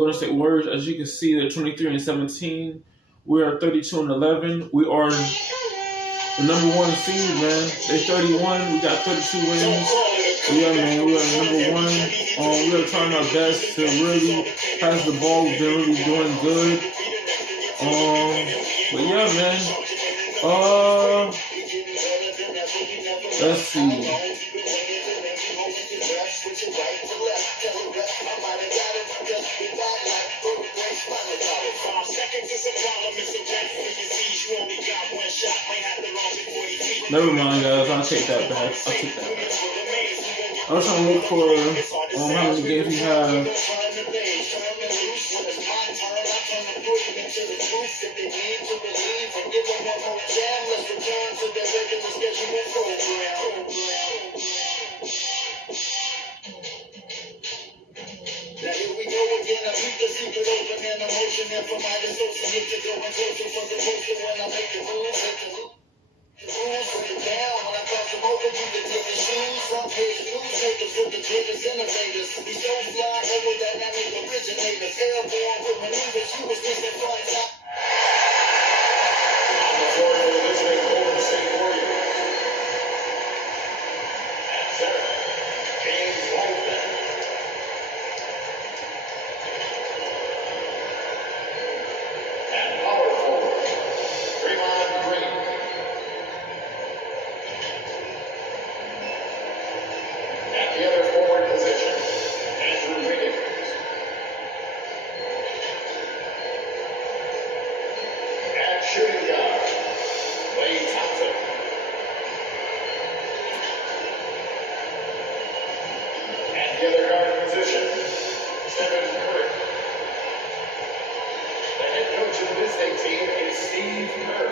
Golden State Warriors. As you can see, they're 23-17. We are 32-11. We are the number one seed, man. They're 31. We got 32 wins. So yeah, man, we are number one. We are trying our best to really pass the ball. We've been really doing good. But yeah, man. Let's see. Never mind, guys. I'll take that back. I was trying to look for how many games we have. Now here we go again. I keep the secret open and emotion and for my associate to go and closer for the motion when I make the move. Put it down when I cross them over. You can take the shoes. Some kids newspapers with the greatest innovators. We so fly over dynamic originators. Airborne with maneuvers. You was missing front top. Shooting guard, Klay Thompson. At the other guard position, Stephen Curry. The head coach of the visiting team is Steve Kerr.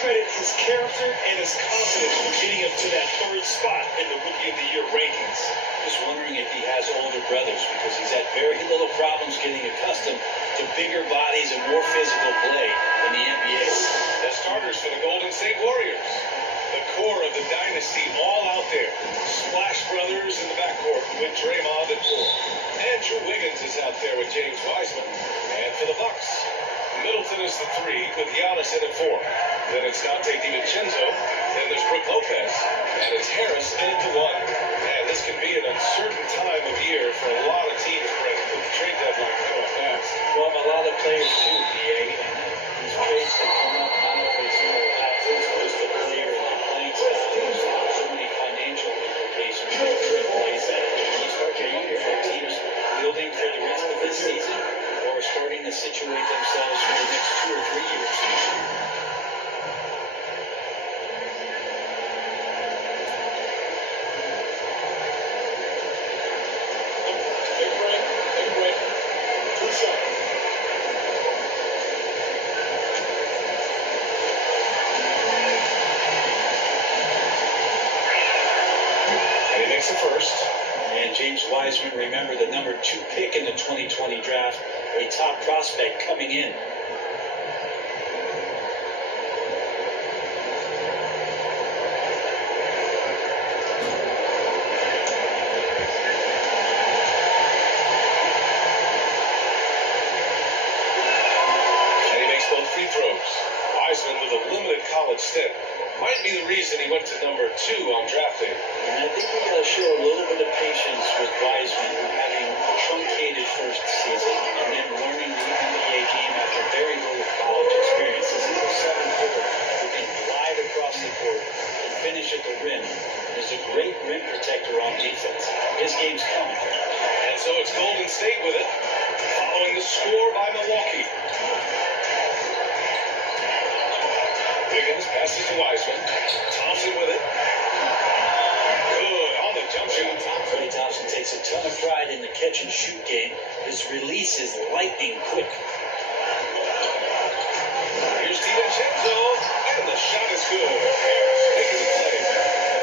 credit his character and his confidence for getting him to that third spot in the Rookie of the Year rankings. Just wondering if he has older brothers, because he's had very little problems getting accustomed to bigger bodies and more physical play in the NBA. The starters for the Golden State Warriors. The core of the dynasty all out there. Splash Brothers in the backcourt with Draymond at 4. Andrew Wiggins is out there with James Wiseman. And for the Bucks, Middleton is the 3 with Giannis in at 4. Then it's Dante DiVincenzo. Then there's Brook Lopez. And it's Harris in at the 1. Man, this can be an uncertain time of year for a lot of teams, Brett, with the trade deadline coming up fast. Well, a lot of players too, BA. And these trades that come up not always have just the player and the playing staff. There's so many financial implications that are in place that when you start your year for teams building for the rest of this season or starting to situate themselves for the next 2 or 3 years. Take a break. 2 shots. And he makes the first. And James Wiseman, remember, the number 2 pick in the 2020 draft, a top prospect coming in. And he makes both free throws. Wiseman with a limited college stint. Might be the reason he went to number 2 on draft day. And I think we got to show a little bit of patience with Wiseman, having a truncated first season and then learning the NBA game after very little college experience. This is a 7-footer who can glide across the court and finish at the rim. And is a great rim protector on defense. His game's coming. And so it's Golden State with it, following the score by Milwaukee. Wiggins passes to Wiseman. Thompson with it. Good on the jump shot. Klay Thompson takes a ton of pride in the catch and shoot game. His release is lightning quick. Here's DiVincenzo, and the shot is good. Harris making the play.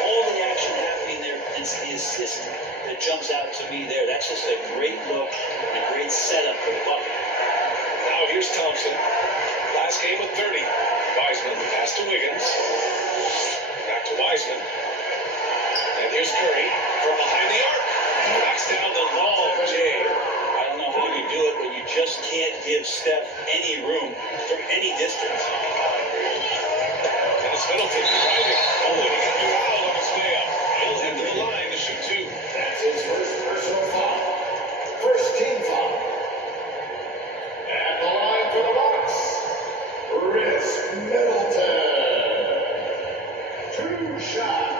All the action happening there, it's the assist that jumps out to me there. That's just a great look and a great setup for the bucket. Now here's Thompson. Last game with 30. Wiseman pass to Wiggins. Back to Wiseman. And here's Curry from behind the arc. Knocks down the long J. I don't know how you do it, but you just can't give Steph any room from any distance. And it's Middleton driving. Oh, and he got fouled on his way up. He'll head to the line to shoot 2. That's his first personal foul. First team foul. At the line for the Bucks, Chris Middleton. 2 shots.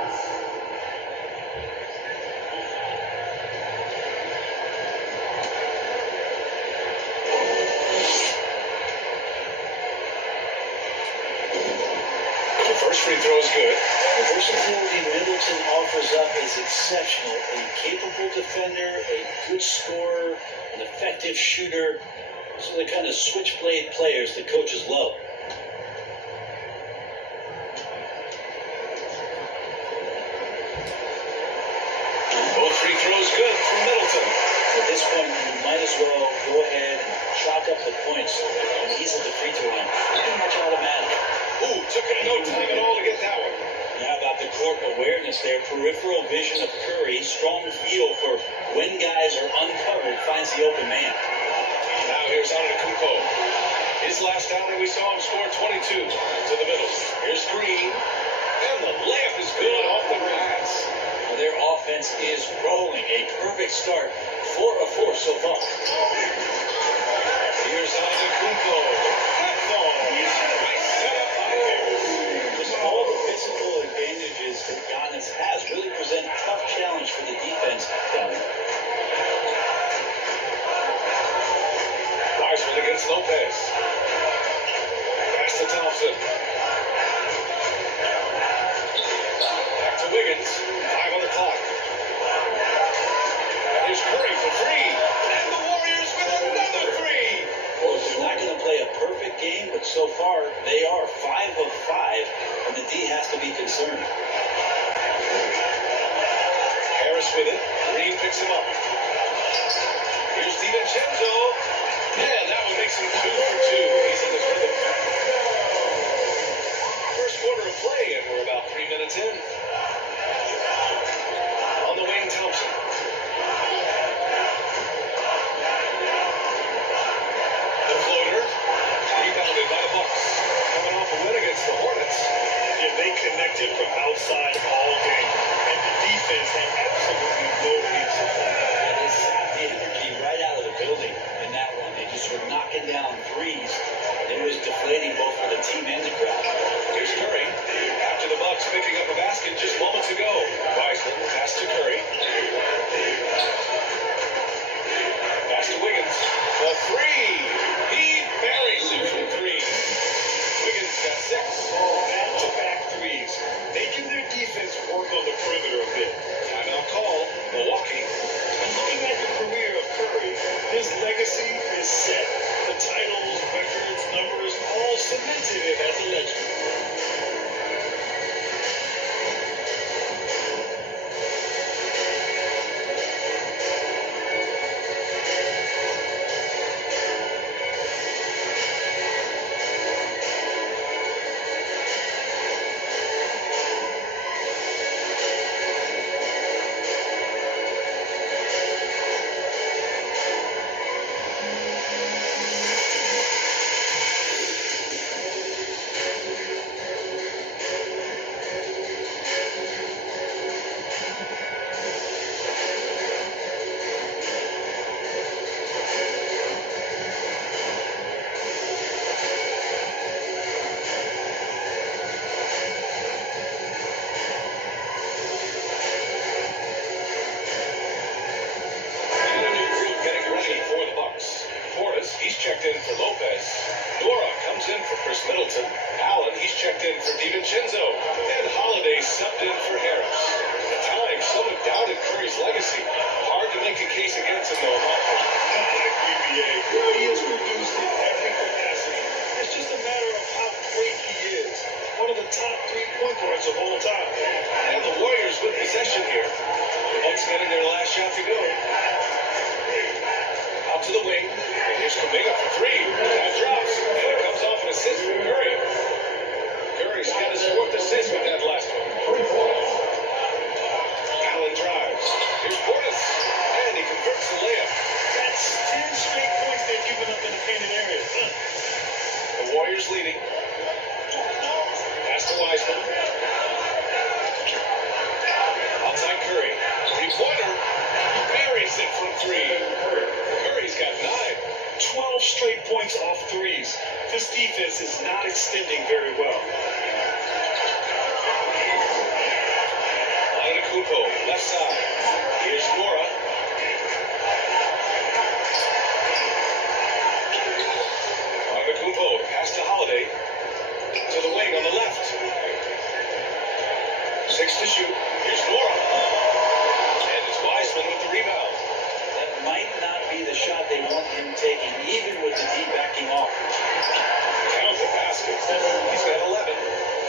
The first free throw is good. The versatility Middleton offers up is exceptional. A capable defender, a good scorer, an effective shooter. Those are the kind of switchblade players that coaches love. Both free throws good from Middleton. At this point, you might as well go ahead and chalk up the points when he's at the free throw line. Pretty much automatic. Ooh, took him no time at all to get that one. And how about the court awareness there? Peripheral vision of Curry. Strong feel for when guys are uncovered, finds the open man. Now here's Antetokounmpo. His last outing, we saw him score 22 to the middle. Here's Green. And the layup is good off the glass. Well, their offense is rolling. A perfect start. 4 of 4 so far. Here's Antetokounmpo. Good ball. Nice setup by Harris. Just all the physical advantages that Giannis has really present a tough challenge for the defense down there. Wiseman against Lopez. Pass to Thompson. Back to Wiggins. 5 on the clock. And here's Curry for 3. And the Warriors with another 3. Well, they're not going to play a perfect game, but so far, they are 5 of 5, and the D has to be concerned. Harris with it. Green picks him up. Here's DiVincenzo. Man, that one makes him 2 for 2. He's in his rhythm. First quarter of play, and we're about 3 minutes in. On the wing, Thompson. The floater. Rebounded by the Bucks. Coming off a win against the Hornets. Yeah, they connected from outside all game, and the defense had absolutely no reason. And they sapped the energy right out of the building in that one. They just were knocking down threes. It was deflating both for the team and the crowd. Here's Curry. After the Bucks picking up a basket just moments ago. Wiseman pass to Curry. Pass to Wiggins. The three. He buries it from 3. Wiggins got 6. Back-to-back threes, making their defense work on the perimeter a bit. Timeout call. Milwaukee. And looking at the career of Curry, his legacy is set. The titles, records, numbers, all cemented him as a legend. Checked in for Lopez. Nora comes in for Chris Middleton. Allen, he's checked in for DiVincenzo. And Holiday subbed in for Harris. At times, some have doubted Curry's legacy. Hard to make a case against him, though. He has produced in every capacity. It's just a matter of how great he is. One of the top 3 point guards of all time. And the Warriors with possession here. The Bucks getting their last shot to go. Out to the wing. And here's Kuminga for 3. That drops. And it comes off an assist from Curry. Curry's got his 4th assist with that last one. Allen drives. Here's Portis. And he converts the layup. That's 10 straight points they've given up in the painted area. The Warriors leading. Pass to Wiseman. Outside Curry. 3-pointer. Buries it from 3. Curry's got 9. 12 straight points off threes. This defense is not extending very well. Antetokounmpo, left side. Here's Nora. Antetokounmpo, pass to Holiday. To the wing on the left. 6 to shoot. Here's Nora. And it's Wiseman with the rebound. That might not be the shot they want him taking, even with the D backing off. Count the baskets. He's got 11.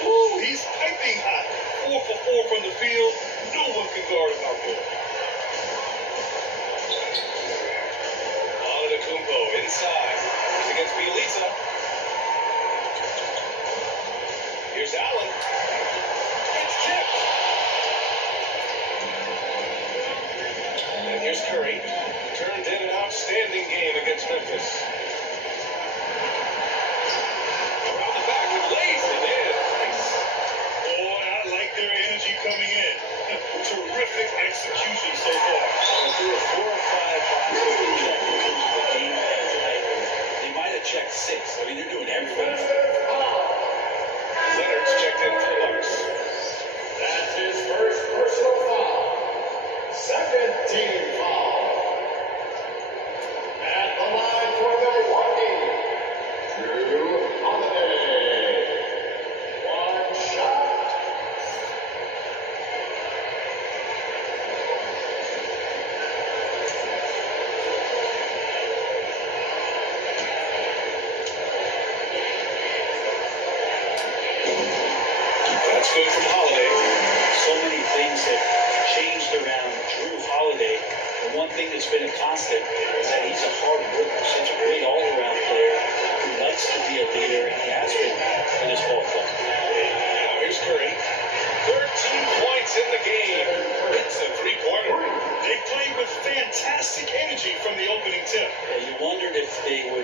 Ooh, he's piping hot. 4 for 4 from the field. No one can guard him out there. Antetokounmpo inside. He's against Bielitsa. Here's Allen. It's tipped. And here's Curry. Turned in an outstanding game against Memphis. Around the back and lays it in. Nice. Boy, I like their energy coming in. Terrific execution so far. Through a 4 or 5 boxes to check in terms of the game plan tonight. They might have checked 6. I mean, they're doing everything. Leonard's checked in for the Bucks. That's his first personal foul. Second team foul. At the line for Milwaukee, Drew Holiday. 1 shot.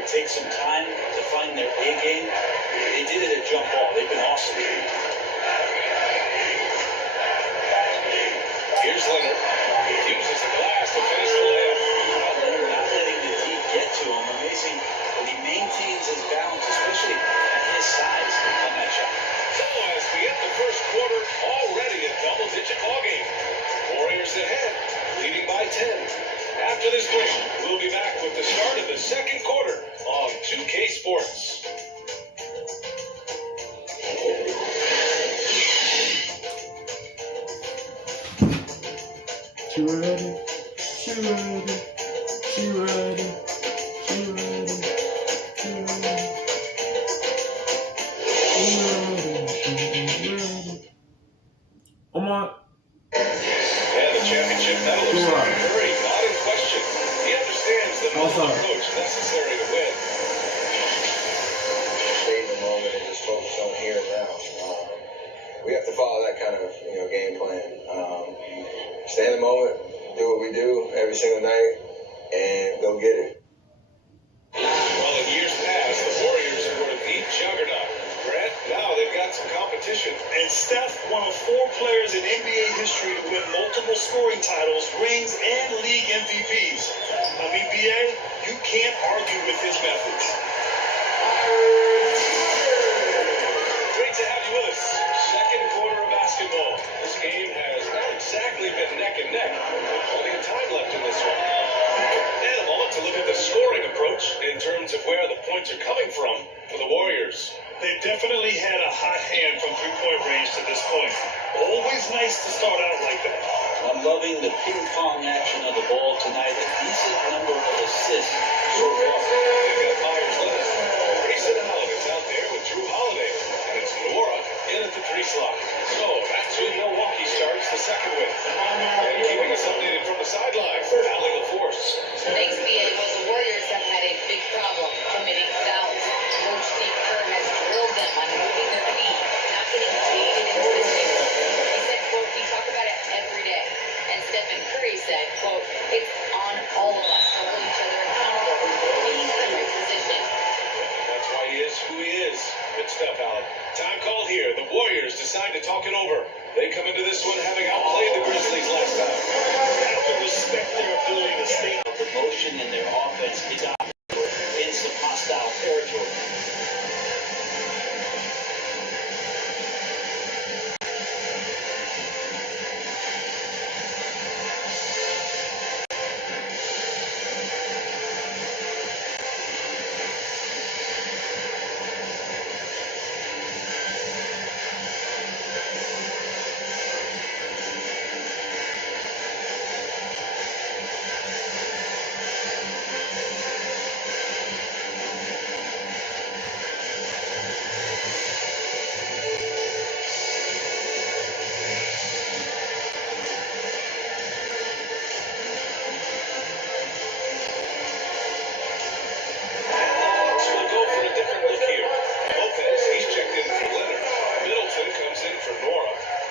would take some time to find their A game. They did it at jump ball. They've been awesome. Here's Leonard. Uses the glass to finish the layup. Leonard not letting the deep get to him. Amazing that he maintains his balance, especially at his size on that shot. So as we hit the first quarter, already a double-digit ball game. Warriors ahead, leading by 10. After this break, we'll be back with the start of the second quarter on 2K Sports. She ready, she ready, she ready, she ready, she ready, she ready. Oh my. And the championship medalist, Curry, not in question. He understands the mental approach necessary to win. Stay in the moment and just focus on here and now. We have to follow that kind of game plan. Stay in the moment, do what we do every single night, and go get it. Well, in years past, the Warriors were the juggernaut. Brett, now they've got some competition. And Steph, one of 4 players in NBA history to win multiple scoring titles, rings, and league MVPs. I mean, BA, you can't argue with his methods. Great to have you with us. Second quarter of basketball. This game has not exactly been neck and neck. Plenty of time left in this one. And a moment to look at the scoring approach in terms of where the points are coming from for the Warriors. They've definitely had a hot hand from three-point range to this point. Always nice to start out like that. I'm loving the ping-pong action of the ball tonight. A decent number of assists so far. They've got Myers Leonard. Grayson Allen is out there with Drew Holiday. And it's Nora in at the 3 slot. So that's who Milwaukee starts the second with. And keeping us updated from the sidelines, Allie LaForce. Thanks, BA. Well, the Warriors have had a big problem committing fouls. Coach Steve Kerr has drilled them on moving their feet, not getting jaded into the signal. He said, quote, we talk about it every day. And Stephen Curry said, quote, it's on all of us to hold each other accountable for being in the right position. That's why he is who he is. Good stuff, Alec. Time called here. The Warriors decide to talk it over. They come into this one having outplayed the Grizzlies last time. Have to respect their ability to stay The motion in their offense is in some hostile territory.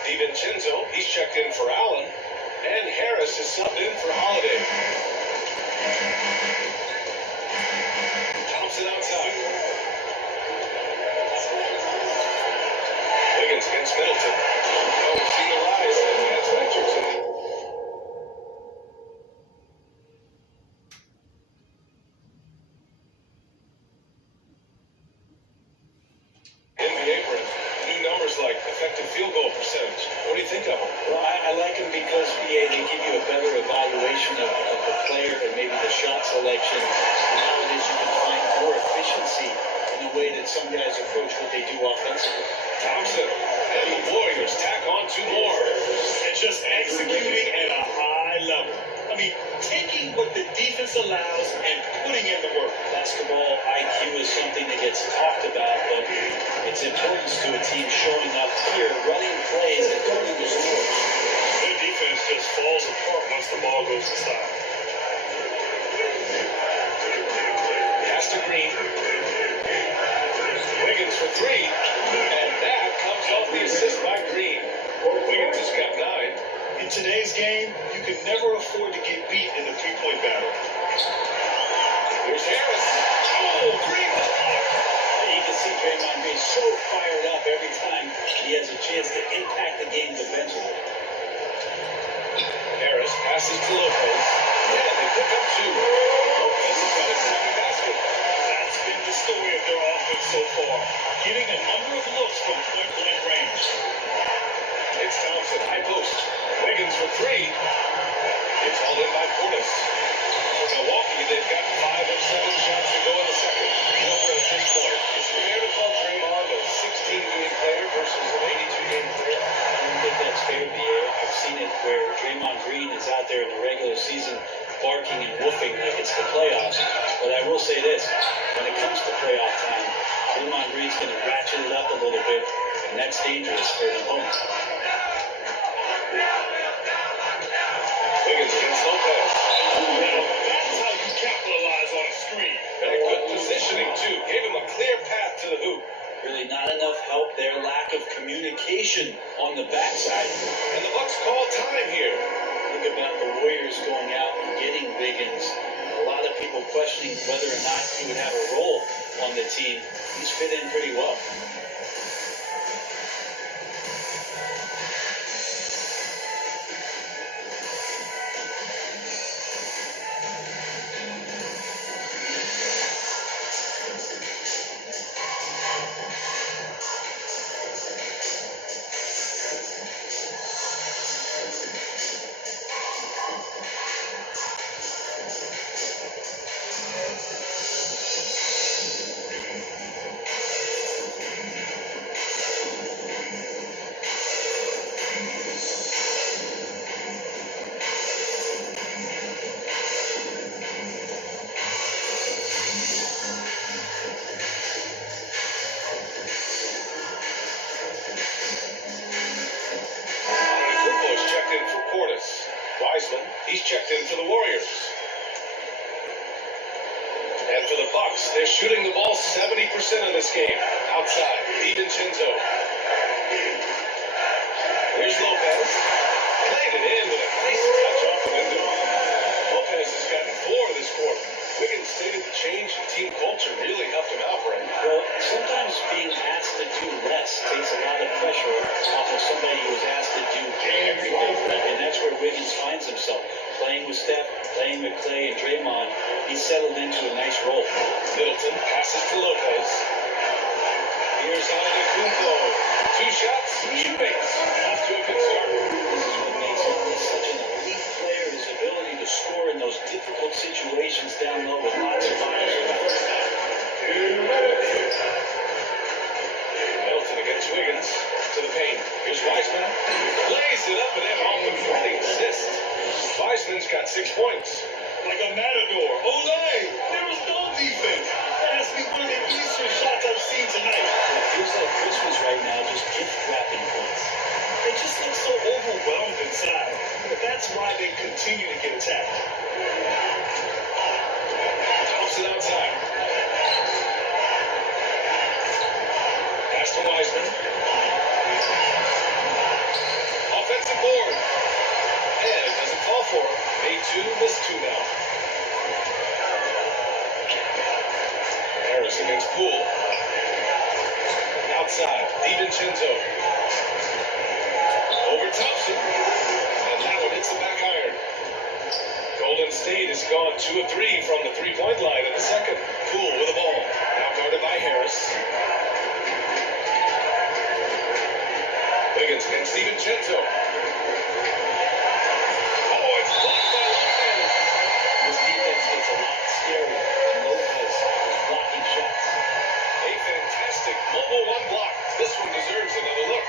DiVincenzo, he's checked in for Allen, and Harris is subbed in for Holiday. Thompson outside. Wiggins against Middleton. Oh, we've seen the rise in advanced metrics. NBA Brent, new numbers like effective field goal percentage. What do you think of them? Well, I like them because they give you a better evaluation of the player and maybe the shot selection. And how it is you can find more efficiency in the way that some guys approach what they do offensively. Thompson and the Warriors tack on 2 more. and just executing at a high level. I mean, taking what the defense allows and putting in the work. Basketball IQ is something that gets talked about, but its importance to a team showing up here, running plays and turning the score. Their defense just falls apart once the ball goes inside. Pass to Green. Wiggins for 3. And that comes off the assist by Green. Wiggins has got 9. In today's game, you can never afford to get beat in the three-point battle. Here's Harris. Oh, Green with the block. You can see Draymond Green so fired up every time he has a chance to impact the game defensively. Harris passes to Lopez. And they pick up two. Lopez has got his second basket. That's been the story of their offense so far. Getting a number of looks from point-blank range. It's Thompson, high post. Wiggins for three. It's hauled in by Portis. For Milwaukee, they've got 5 of 7 shots to go in the second. Over at this point, is it fair to call Draymond a 16-game player versus an 82-game player? I don't think that's fair, Pierre. I've seen it where Draymond Green is out there in the regular season barking and woofing like it's the playoffs. But I will say this, when it comes to playoff time, Draymond Green's going to ratchet it up a little bit, and that's dangerous for an opponent. Wiggins against Lopez. Now, that's how you capitalize on a screen. And a good positioning, too. Gave him a clear path to the hoop. Really not enough help there, lack of communication on the backside. And the Bucks call time here. Think about the Warriors going out and getting Wiggins. A lot of people questioning whether or not he would have a role on the team. He's fit in pretty well. Antetokounmpo's checked in for Portis. Wiseman, he's checked in for the Warriors. And for the Bucks, they're shooting the ball 70% of this game. Outside, DiVincenzo. Here's Lopez. Played it in with a nice touch off the window. Lopez has gotten 4 this quarter. Wiggins stated the change in team culture really helped him out, Brent. Well, sometimes being asked to do less takes a lot of pressure off of somebody who was asked to do everything. And that's where Wiggins finds himself. Playing with Steph, playing with Clay and Draymond, he's settled into a nice role. Middleton passes to Lopez. Here's Antetokounmpo. 2 shots, 2 makes. Off to a good start. This is what makes him such an elite player, his ability to score in those difficult situations down low with lots of fire. Middleton against Wiggins. To the paint. Here's Wiseman. Lays it up and in off the running assist. Wiseman's got 6 points. Like a matador. Olay! There was no defense. That has to be one of the easiest shots I've seen tonight. It feels like Christmas right now, just gift wrapping points. They just look so overwhelmed inside. But that's why they continue to get attacked. Thompson outside. Pass to Wiseman. Offensive board. And it doesn't call for it. Made 2, missed 2 now. Harris against Poole. Outside, DiVincenzo. Over Thompson. And that one hits the back iron. Golden State has gone 2 of 3 from the three-point line in the second. Poole with the ball. Now guarded by Harris. Wiggins against DiVincenzo. Oh, it's blocked by Lopez. This defense gets a lot scarier, and Lopez is blocking shots. A fantastic mobile 1 block. This one deserves another look.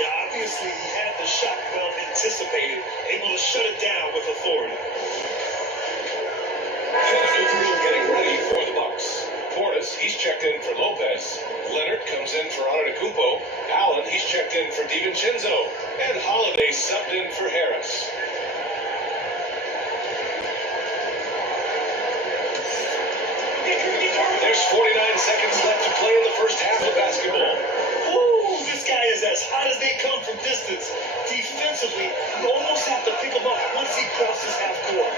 Yeah, obviously he had the shot well anticipated, able to shut it down with authority. Getting ready for the Bucks. Portis, he's checked in for Lopez. Leonard comes in for Antetokounmpo. Allen, he's checked in for DiVincenzo. And Holiday subbed in for Harris. There's 49 seconds left to play in the first half of basketball. Ooh, this guy is as hot as they come from distance. Defensively, you almost have to pick him up once he crosses half court.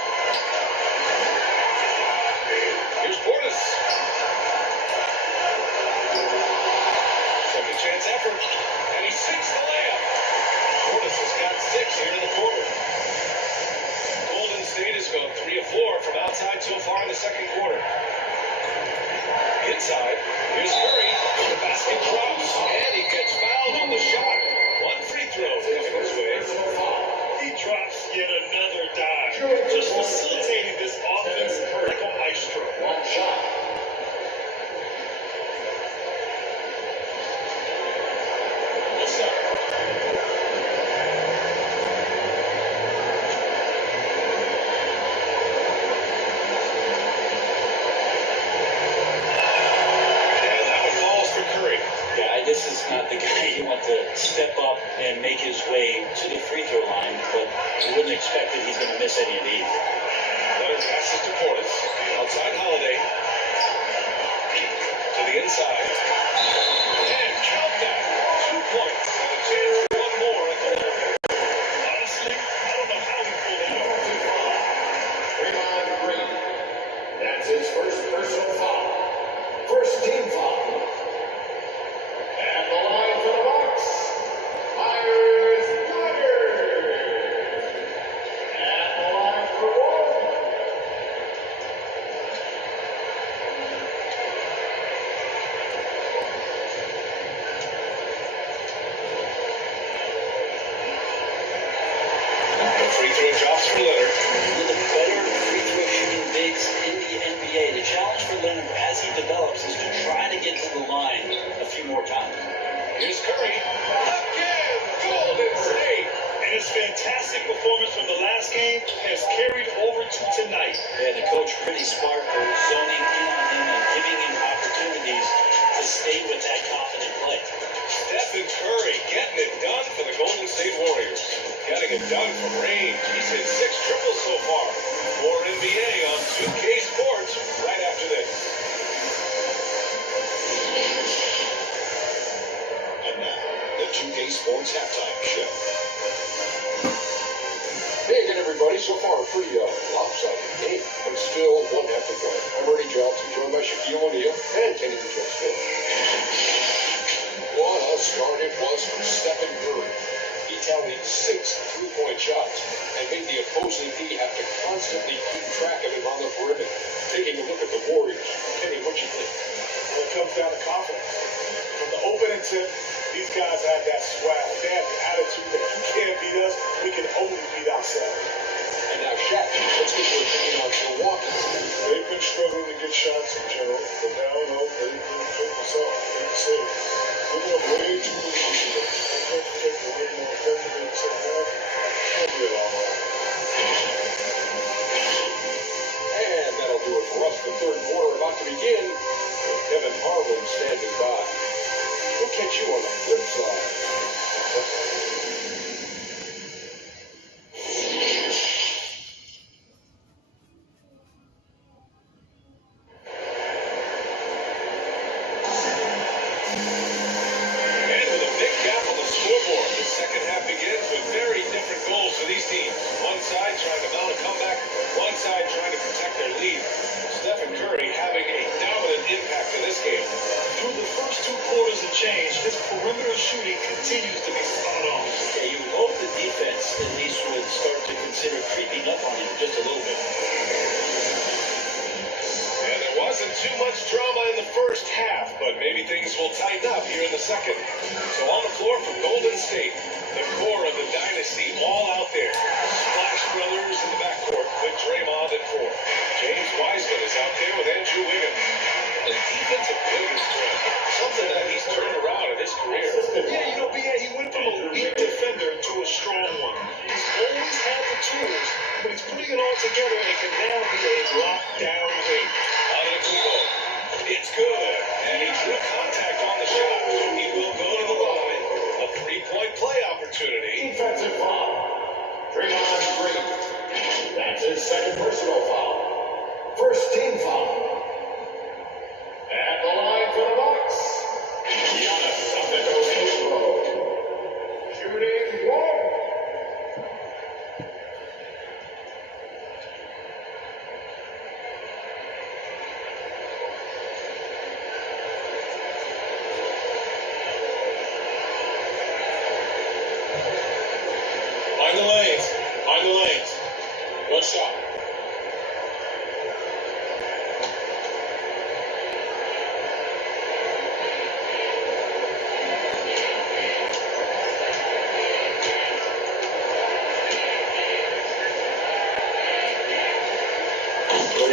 just facilitating this offense like a maestro. One shot. What's up? And that one falls for Curry. Yeah, this is not the guy you want to step up and make his way to the free throw line, but you wouldn't expect that he's going to miss any of these. Leonard passes to Portis. Outside Holiday. To the inside. And count that. 2 points. And a chance for one more at the line. Honestly, I don't know how he pulled that off. Draymond Green. That's his first personal foul. First team foul. At the line for the Bucks, Myers Leonard. At the line for one. The free throw drops for Leonard. One of the better free throw shooting bigs in the NBA. The challenge for Leonard as he develops is to try to get to the line a few more times. Here's Curry. Again, Golden State. And his fantastic performance from the last game has carried over to tonight. Yeah, the coach pretty smart for zoning in on him and giving him opportunities to stay with that confident play. Stephen Curry getting it done for the Golden State Warriors. Getting it done from range. He's hit 6 triples so far. More NBA on 2K Sports right after this. And now, the 2K Sports halftime show. Hey again, everybody. So far, a pretty lopsided game, but still one half to play. I'm Ernie Johnson, joined by Shaquille O'Neal and Kenny the Jet Smith. What a start it was from Stephen Curry. He tallied 6 3-point shots and made the opposing D have to constantly keep track of him on the perimeter. Taking a look at the Warriors, Kenny, what you think? Well, it comes down to confidence. From the opening tip, these guys had that swag. They had the attitude that you can't beat us, we can only beat ourselves. And now, Shaq, let's get your opinion on Milwaukee. They've been struggling to get shots in general, but now, they've been putting us off. Like you said, we're going way too easy. We're going to protect a little more effectively in the second half. We'll be all right. And that'll do it for us. The third quarter about to begin with Kevin Harlan standing by. We'll catch you on the flip side. And with a big gap on the scoreboard, the second half begins with very different goals for these teams. One side trying to mount a comeback, one side trying to protect their lead. Stephen Curry having a dominant impact in this game. Through the first 2 quarters of change, his perimeter shooting continues to be spot on. Yeah, you would hope the defense at least would start to consider creeping up on him just a little bit. And there wasn't too much drama in the first half, but maybe things will tighten up here in the second. So on the floor for Golden State, the core of the dynasty all out there. Splash Brothers in the backcourt with Draymond at 4. James Wiseman is out there with Andrew Wiggins. A defensive Wiggins threat, something that he's turned around in his career. Yeah, B.A., he went from a weak defender to a strong one. He's always had the tools, but he's putting it all together and can now be a lockdown wing. Antetokounmpo. It's good. And he drew contact on the shot, so he will go to the line. A 3-point play opportunity. Defensive foul. Draymond Green. That's his second personal foul. First team foul. At the line for the Bucks, Giannis Antetokounmpo. Shooting 1. Find the lanes. Find the lanes. One shot.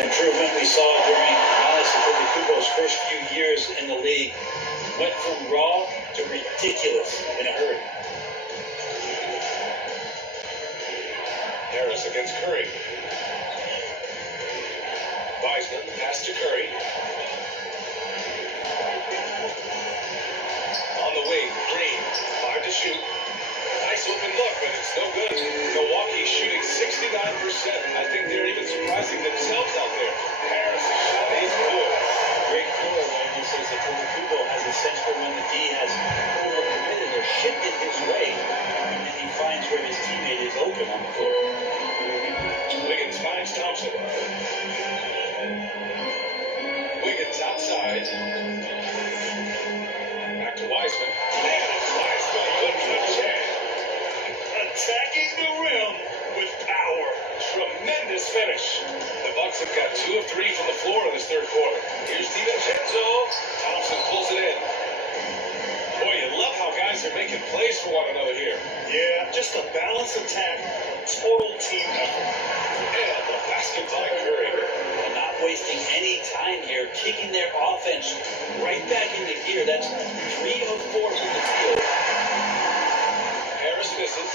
improvement we saw during Giannis Antetokounmpo's first few years in the league went from raw to ridiculous in a hurry. Harris against Curry. Wiseman, pass to Curry. On the wing, Green, 5 to shoot. Nice open look, but it's no good. Milwaukee shooting 69%. I think they're even surprising themselves out there. Harris' shot is good. Great floor awareness as Antetokounmpo has a sense for when the D has overcommitted or shifted his way, and then he finds where his teammate is open on the floor. Wiggins finds Thompson. Wiggins outside. Back to Wiseman. And it's Wiseman with the jam. Attacking the rim with power. Tremendous finish. The Bucks have got 2 of 3 from the floor in this third quarter. Here's DiVincenzo. Thompson pulls it in. Boy, you love how guys are making plays for one another here. Yeah, just a balanced attack, total team effort. And the basket by Curry. And not wasting any time here, kicking their offense right back into gear. That's 3 of 4 from the field. Harris misses.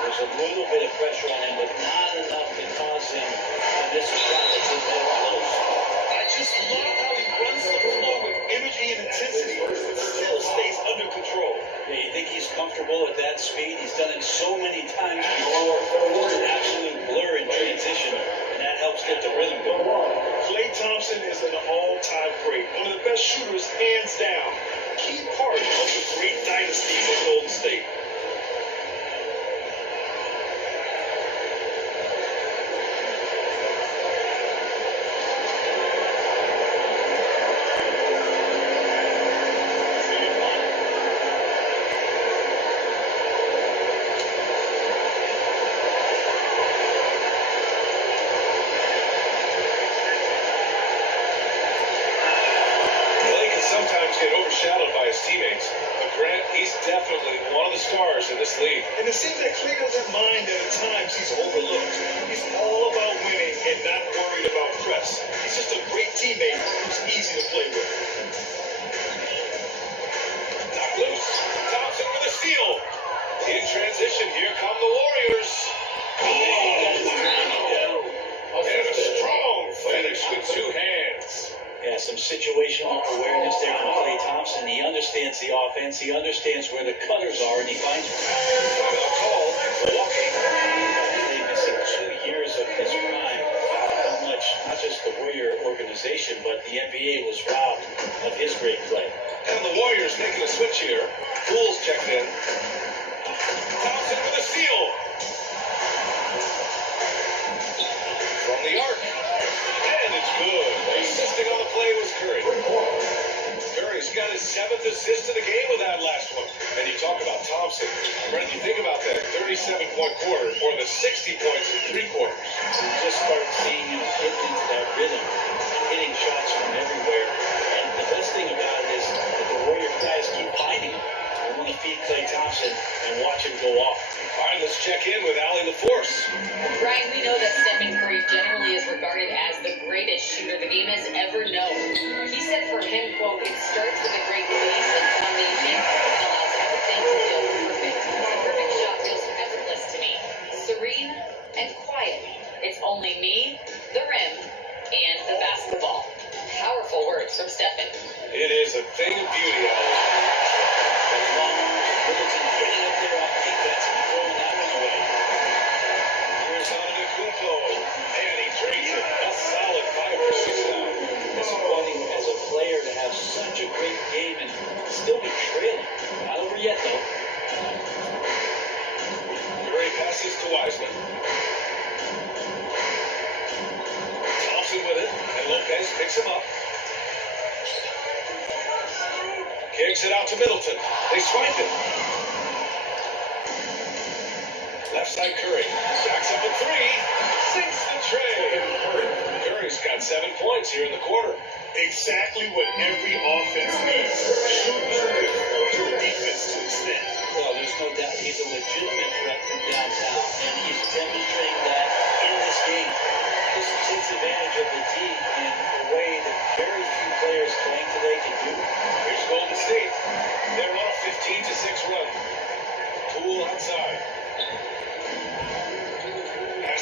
There's a little bit of pressure on him, but not enough to cause him to miss a shot that's in there close. I just love how he runs the floor with energy and intensity, but still stays under control. Yeah, you think he's comfortable at that speed? He's done it so many times before. It's an absolute blur in transition, and that helps get the rhythm going. Klay Thompson is an all-time great, one of the best shooters, hands down. Key part of the great dynasty of Golden State. Sometimes get overshadowed by his teammates, but Grant, he's definitely one of the stars in this league. And it seems that Klay doesn't mind that at times he's overlooked. He's all about winning and not worried about press. He's just a great teammate who's easy to play with. Knocked loose. Thompson with a steal. In transition, here come the Warriors. And a strong finish with 2 hands. Yeah, some situational awareness there from Klay Thompson. He understands the offense. He understands where the cutters are, and he finds them. Timeout call. Milwaukee. They're missing 2 years of his prime. How much, not just the Warrior organization, but the NBA was robbed of his great play. And the Warriors making a switch here. Bulls checked in. Thompson with a steal. From the arc. And it's good. Assisting on the play was Curry. Curry's got his 7th assist of the game with that last one. And you talk about Thompson. Brent, you think about that 37-point quarter or the 60 points in 3 quarters. You just start seeing him get into that rhythm, hitting shots from everywhere. And the best thing about it is that the Warrior guys keep finding him. They want to feed Klay Thompson and watch him go off. All right, let's check in with Allie LaForce. Brian, we know that Stephen Curry generally is regarded as the greatest shooter the game has ever known. He said for him, quote, "It starts with a great base and foundation and allows everything to feel perfect. The perfect shot feels effortless to me. Serene and quiet. It's only me, the rim, and the basketball." Powerful words from Stephen. It is a thing of beauty, Allie. And long Middleton getting up there on defense and throwing that one away. Here's Antetokounmpo, and he drains it. A solid 5 for 6 now. Disappointing as a player to have such a great game and still be trailing. Not over yet, though. Curry passes to Wiseman. Thompson with it, and Lopez picks him up. Kicks it out to Middleton. They swipe it. Left side Curry. Jacks up a 3. Sinks the tray. Curry's got 7 points here in the quarter. Exactly what every offense needs. Shooters who can force the defense to extend. Well, there's no doubt he's a legitimate threat from downtown, and he's demonstrating that in this game. This takes advantage of the D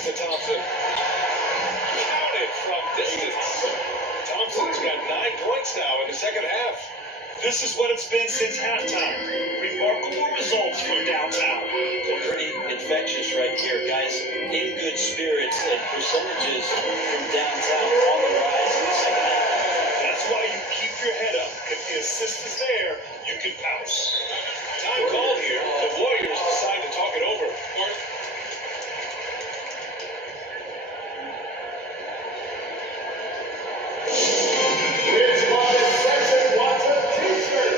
to Thompson. Counted from distance. Thompson's got 9 points now in the second half. This is what it's been since halftime. Remarkable results from downtown. So pretty infectious right here, guys. In good spirits and percentages from downtown on the rise in the second half. That's why you keep your head up. If the assist is there, you can pounce. Time called here. The Warriors decide to talk it over. Here's my second water t-shirt.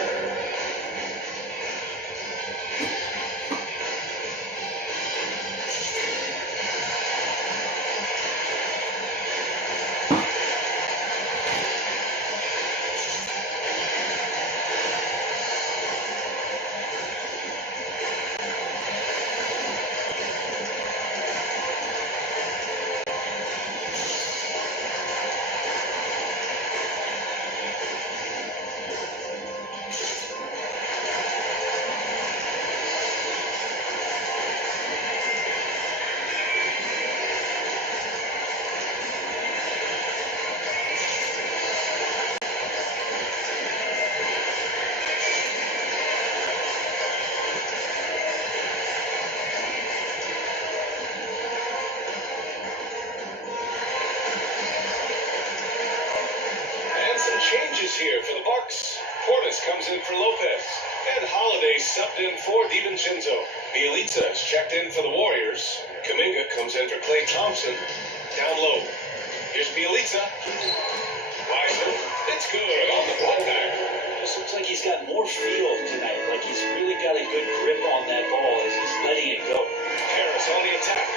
And some changes here for the Bucks. Portis comes in for Lopez. And Holiday subbed in for DiVincenzo. Bielitsa is checked in for the Warriors. Kuminga comes in for Klay Thompson. Down low. Here's Bielitsa. Wiseman. It's good on the putback. This looks like he's got more feel tonight. Like he's really got a good grip on that ball as he's letting it go. Harris on the attack.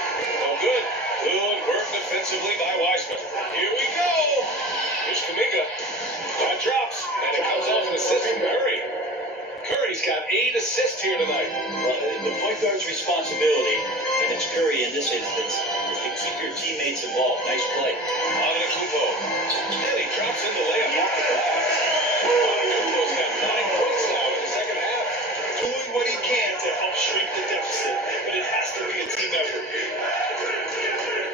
No good. Good work defensively by Wiseman. Here we go. Here's Kuminga. That drops. And it comes off an assist from Curry. Curry's got 8 assists here tonight. Well, the point guard's responsibility, and it's Curry in this instance, is to keep your teammates involved. Nice play. Antetokounmpo. And he drops in the layup off the glass. Antetokounmpo's got 9 points now in the second half. Doing what he can to help shrink the deficit, but it has to be a team effort.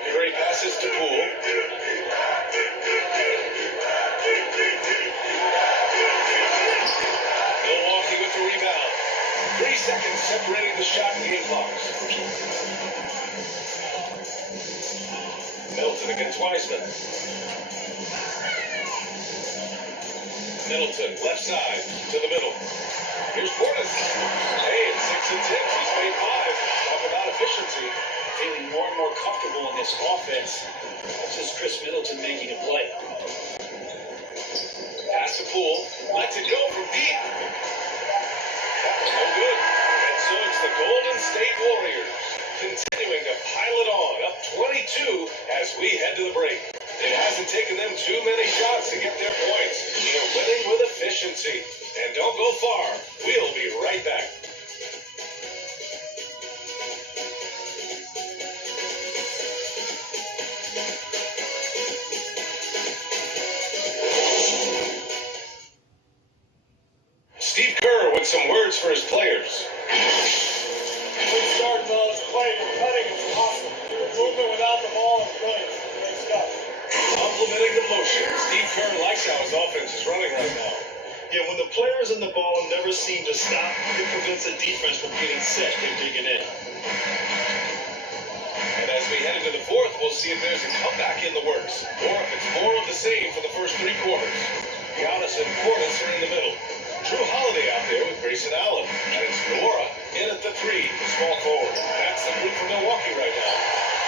Curry passes to Poole. Milwaukee with the rebound. 3 seconds separating the shot and game clocks. Middleton against Wiseman. Middleton, left side, to the middle. Here's Portis. Hey, it's 6 and 6. He's made 5. Talk about efficiency. Feeling more and more comfortable in this offense. This is Chris Middleton making a play. Pass to Poole. Lets it go from deep. That was no good. And so it's the Golden State Warriors continuing to pile it on, up 22 as we head to the break. It hasn't taken them too many shots to get their points. They're winning with efficiency. And don't go far. We'll be right back. Steve Kerr with some words for his players. Good start, fellas. Clay, your cutting is awesome. Your movement without the ball is brilliant. Great stuff. Complimenting the motion. Steve Kerr likes how his offense is running right now. Yeah, when the players and the ball never seem to stop, it prevents the defense from getting set and digging in. And as we head into the fourth, we'll see if there's a comeback in the works, or if it's more of the same for the first 3 quarters. Giannis and Portis are in the middle. Drew Holiday out there with Grayson Allen. And it's Nwora in at the 3, the small forward. That's the group for Milwaukee right now.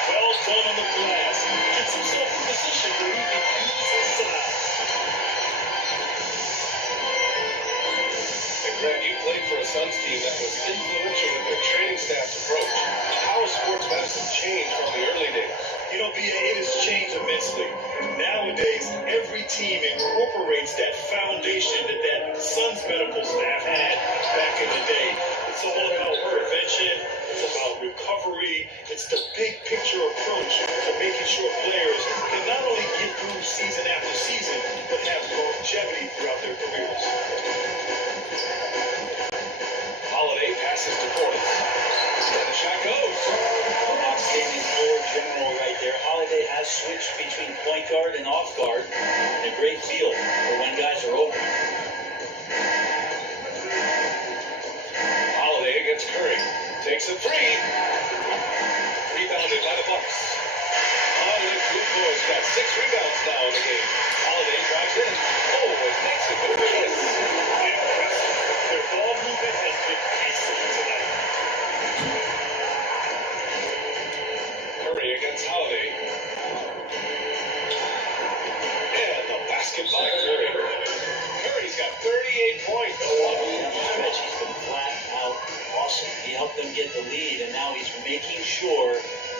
Well done on the glass. Gets himself in position where he can use his size. And Grant, you played for a Suns team that was influential in their training staff's approach. How has sports medicine changed from the early days? You know, BA, it has changed immensely. Nowadays, every team incorporates that foundation that Suns medical staff had back in the day. It's all about prevention. It's about recovery. It's the big picture approach to making sure players can not only get through season after season, but have longevity throughout their careers. Holiday passes to Portis. And the shot goes. Outstanding floor general right feel for when guys are open. Holiday against Curry. Takes a three. Rebounded by the Bucks. Oladipo's got 6 rebounds now in the game. Holiday drives in. Oh, and makes it with a kiss. Impressive. Their ball movement has been excellent tonight. Curry against Holiday. And the basket by Curry. Curry's got 38 points. Down the stretch, he's been flat out awesome. He helped them get the lead, and now he's making sure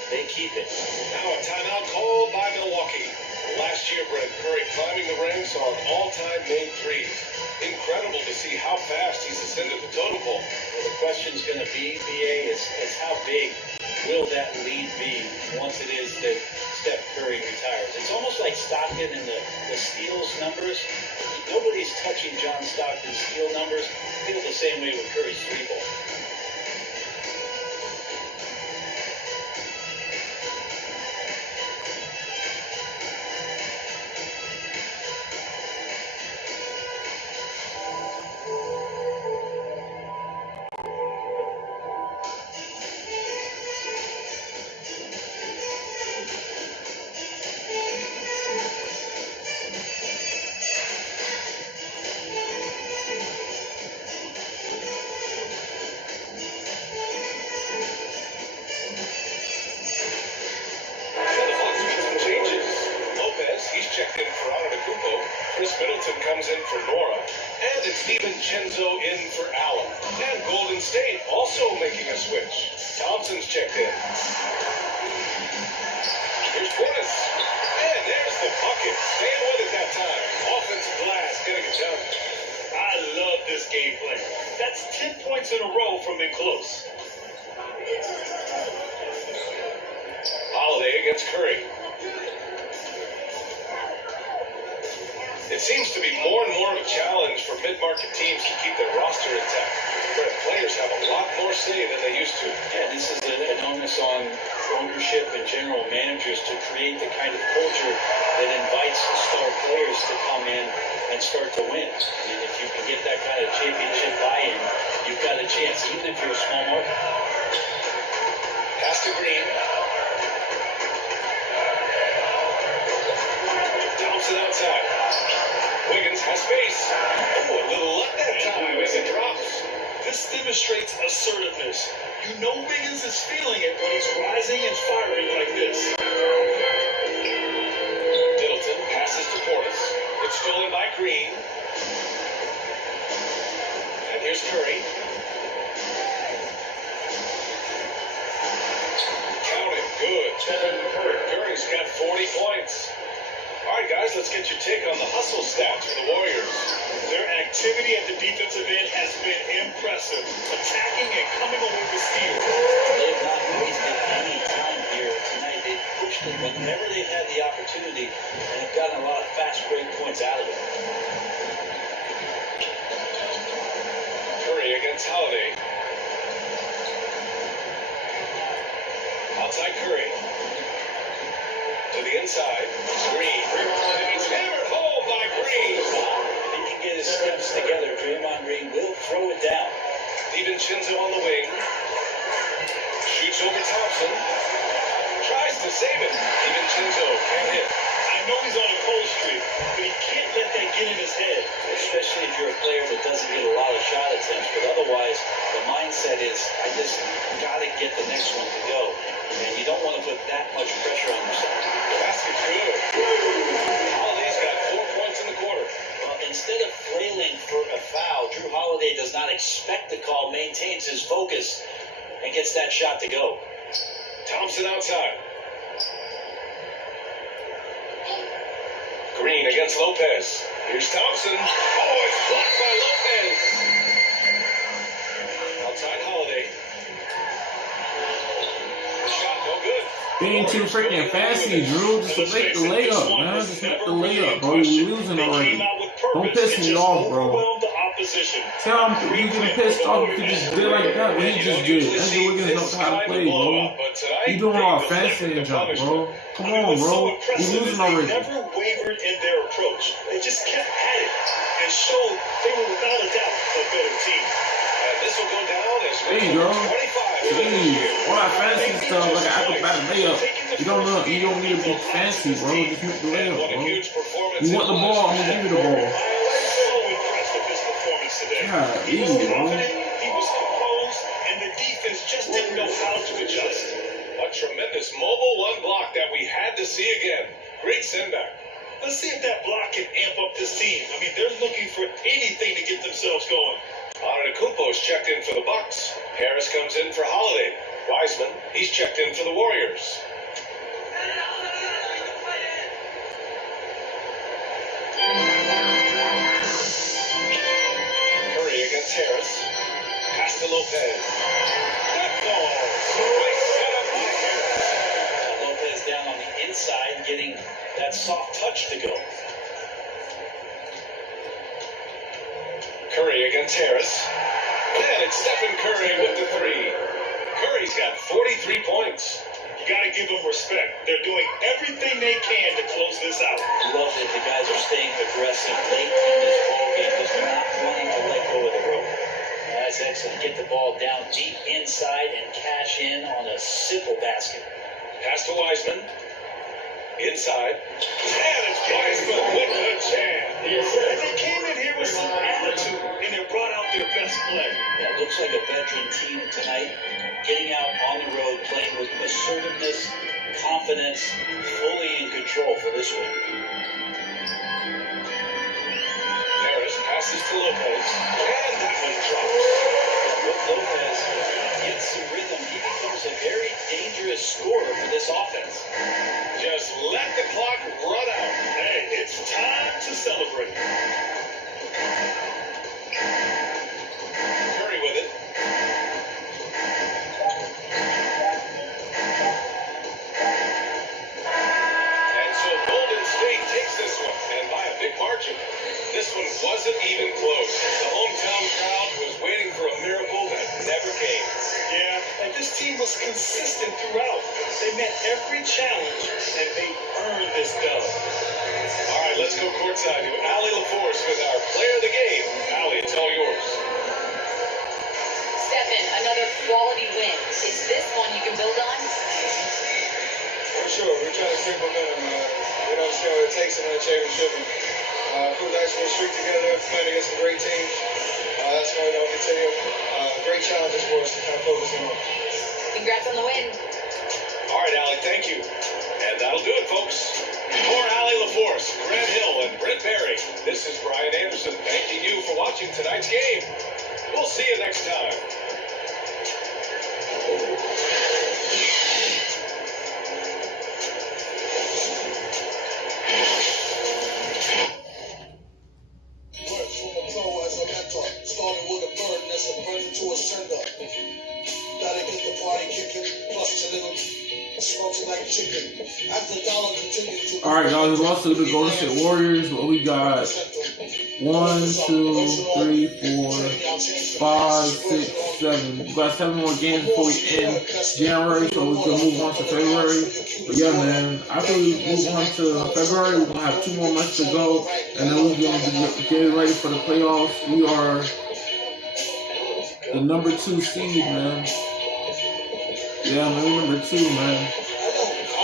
they keep it. Now a timeout called by Milwaukee. Last year, Brett, Curry climbing the ranks on all-time made threes. Incredible to see how fast he's ascended the totem pole. Well, the question's going to be, BA, is how big will that lead be once it is that Steph Curry retires? It's almost like Stockton and the steals numbers. Nobody's touching John Stockton's steal numbers. I feel the same way with Curry's three ball. Chris Middleton comes in for Nora. And it's DiVincenzo in for Allen. And Golden State also making a switch. Thompson's checked in. Here's Portis. And there's the bucket. Staying with it that time. Offensive glass getting it done. I love this game plan. That's 10 points in a row from in close. Holiday against Curry. It seems to be more and more of a challenge for mid-market teams to keep their roster intact. Where players have a lot more say than they used to. Yeah, this is an onus on ownership and general managers to create the kind of culture that invites star players to come in and start to win. And if you can get that kind of championship buy-in, you've got a chance, even if you're a small market. Pass to Green. Thompson outside. Wiggins has space. Oh, a little luck that time as it drops. This demonstrates assertiveness. You know Wiggins is feeling it when he's rising and firing like this. Middleton passes to Portis. It's stolen by Green. And here's Curry. Count it. Good. Curry's got 40 points. All right, guys, let's get your take on the hustle stats for the Warriors. Their activity at the defensive end has been impressive. Attacking and coming away with steals. They've not wasted any time here tonight. They've pushed it whenever they've had the opportunity and have gotten a lot of fast break points out of it. Curry against Holiday. Outside Curry. To the inside. Green. And it's hammered home by Green. If he can get his steps together, Draymond Green will throw it down. DiVincenzo on the wing. Shoots over Thompson. Tries to save it. DiVincenzo can't hit. I know he's on a cold streak, but he can't let that get in his head. Especially if you're a player that doesn't get a lot of shot attempts. But otherwise, the mindset is, I just got to get the next one to go. And you don't want to put that much pressure on yourself. Basket's good. Holiday's got 4 points in the quarter. Well, instead of flailing for a foul, Drew Holiday does not expect the call, maintains his focus, and gets that shot to go. Thompson outside. Green against Lopez. Here's Thompson. Oh, it's blocked by Lopez. Outside Holiday. Shot no good. Being too freaking fancy, Drew. Just make the layup, man. Just make the layup, bro. You're losing already. Don't piss me off, bro. opposition. Tell him you getting pissed off if you just did like that. What he just did. Andrew Wiggins knows how to play, bro. You doing all fancy and jump, bro. Come on, bro. We losing already. They never wavered in their approach. They just kept at it and showed they were without a doubt a better team. And this will go down as There you go. Jeez, all that fancy stuff like an acrobatic layup. You don't need to be fancy, bro. Just make the layup, bro. You want the ball, I'm gonna give you the ball. So impressed with his performance today. God, He was easy, bro. confident, he was composed, and the defense just didn't know how to adjust. A tremendous mobile one block that we had to see again. Great send back. Let's see if that block can amp up this team. I mean, they're looking for anything to get themselves going. Antetokounmpo's checked in for the Bucks. Harris comes in for Holiday. Wiseman, he's checked in for the Warriors. Curry against Harris. Pass to Lopez. That ball. Great setup by Harris. Lopez down on the inside, getting that soft touch to go. Curry against Harris. And it's Stephen Curry with the three. Curry's got 43 points. You got to give them respect. They're doing everything they can to close this out. Love that the guys are staying aggressive late in this ball game, just not wanting to let go of the rope. That's excellent. Get the ball down deep inside and cash in on a simple basket. Pass to Wiseman. Inside. And it's Wiseman with the jam. And they came in here with some attitude, and they brought out their best play. Yeah, looks like a veteran team tonight, getting out on the road, playing with assertiveness, confidence, fully in control for this one. Harris passes to Lopez. And that one drops. With Lopez gets some rhythm, he becomes a very dangerous scorer for this offense. Just let the clock run out. Hey, it's time to celebrate. Curry with it. And so Golden State takes this one, and by a big margin. This one wasn't even close. The hometown crowd was waiting for a miracle that never came. Yeah, and this team was consistent throughout. They met every challenge, and they earned this dub. All right, let's go courtside to Allie LaForce with our player of the game. Allie, it's all yours. Stephen, another quality win. Is this one you can build on? For sure, we're trying to stick momentum. We don't see what it takes in a championship. Put a nice little streak together, playing against some great teams. That's what we're going to continue. Great challenges for us to kind of focus on. Congrats on the win. All right, Allie, thank you. And that'll do it, folks. For Allie LaForce, Grant Hill, and Brent Berry, this is Brian Anderson thanking you for watching tonight's game. We'll see you next time. Words from a pro as a mentor. Starting with a burden that's a burden to a sender. Gotta get the party kicking, plus a little smoking like chicken. As the dollar continues to. All right, guys, we lost to the Golden State Warriors, but we got 1, 2, 3, 4, 5, 6, 7. We got 7 more games before we end January, so we can move on to February. But yeah, man, after we move on to February, we're gonna have 2 more months to go, and then we're gonna be getting ready for the playoffs. We are the number 2 seed, man. Yeah, man, we're number 2, man.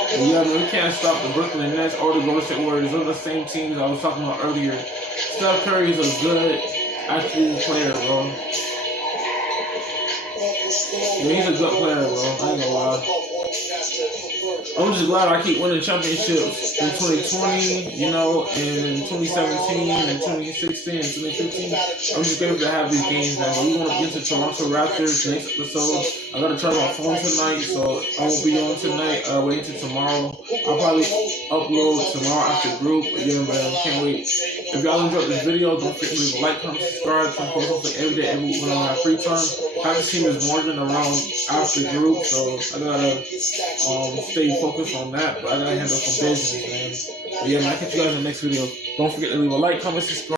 But yeah, man, we can't stop the Brooklyn Nets or the Golden State Warriors. Those are the same teams I was talking about earlier. Steph Curry is a good, actual player, bro. Yeah, he's a good player, bro. I ain't gonna lie. I'm just glad I keep winning championships in 2020, you know, and 2017, and 2016, and 2015. I'm just grateful to have these games, man. But we want to get to Toronto Raptors next episode. I gotta turn my phone tonight, so I won't be on tonight. Wait until tomorrow. I'll probably upload tomorrow after group. But yeah, man, can't wait. If y'all enjoyed this video, don't forget to leave a like, comment, subscribe. I'm posting every day, every week when I have free time. Practice team is Morgan around after group, so I gotta stay focused on that. But I gotta handle some business, man. But yeah, man, I'll catch you guys in the next video. Don't forget to leave a like, comment, subscribe.